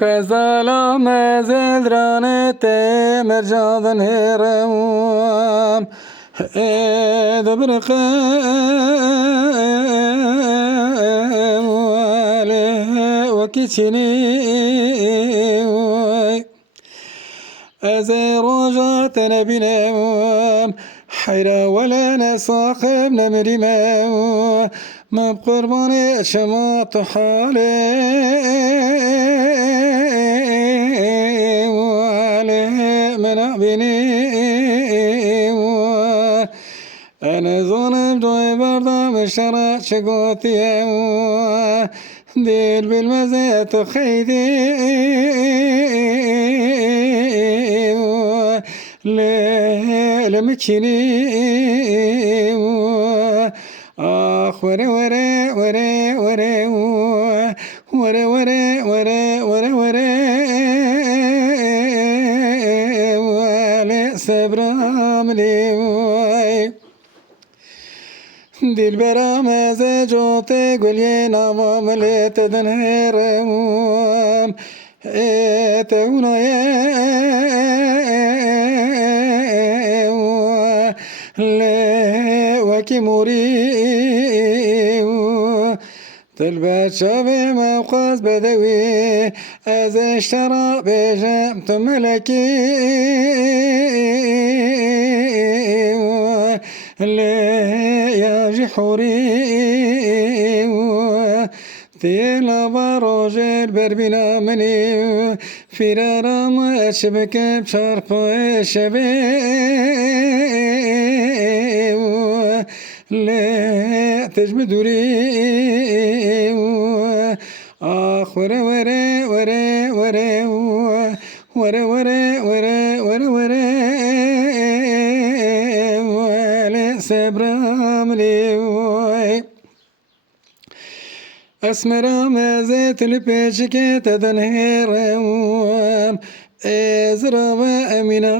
خزالا مزدرانت مرجان هرم دبرق وكيتشني از روجات نبينا حيرا ولا نصاحب نمريما ما بقرباني شماط حالي وعليه منابني أنا ظالم دوي برضا مشرع شقوتي دير بالمزات خيدي لمكيني آخ ورا ورا ورا ورا ورا ورا ورا ورا ورا ولا سبرام لي دل برام از جوته گلی نام لیت دنهرم ات اونای وکی موری تلبت شاب موقاز بدوی از اشترا بجم تو ملکی يا جحوري تيلا باروجل بربنا مني فرارا ما اشبك بشرف شبي لا تجمدوري اخ ورا ورا ورا ورا ورا ورا ورا ورا ورا سبرام لي اسمرا مازت البيشكي تدنهرم ازرا وامنا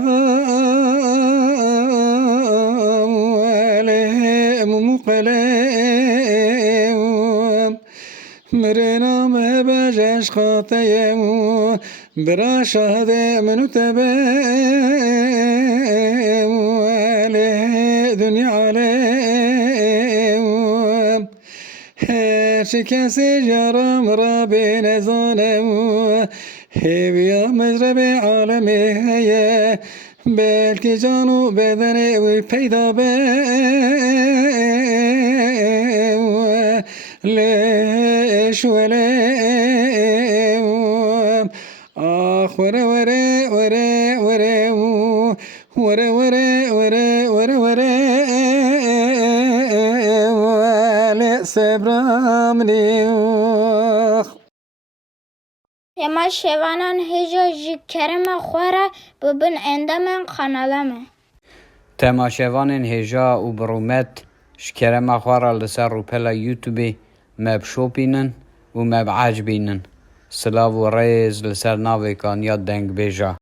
عليهم مقلم مرنا ما بجاش خاطيم برا شهد منو تبم عليه دنيا عليم شكاسي جرام ربي نزانم هبيا مجربي عالمي هيا بلكي جانو بدني ويبيدا بهم ليش وليم آخ ورا ورا ورا ورا ورا ورا ورا ورا ورا ولا سبرام ليخ اما شوانان هجا جی کرم خوره ببن اندامن خانالمه تماشاوان هجا و برومت شکرم خوارا لسر روپلا یوتیوبی مب شوپینن و مب عجبینن سلاو و ریز لسر ناوی کان یاد دنگ بیجا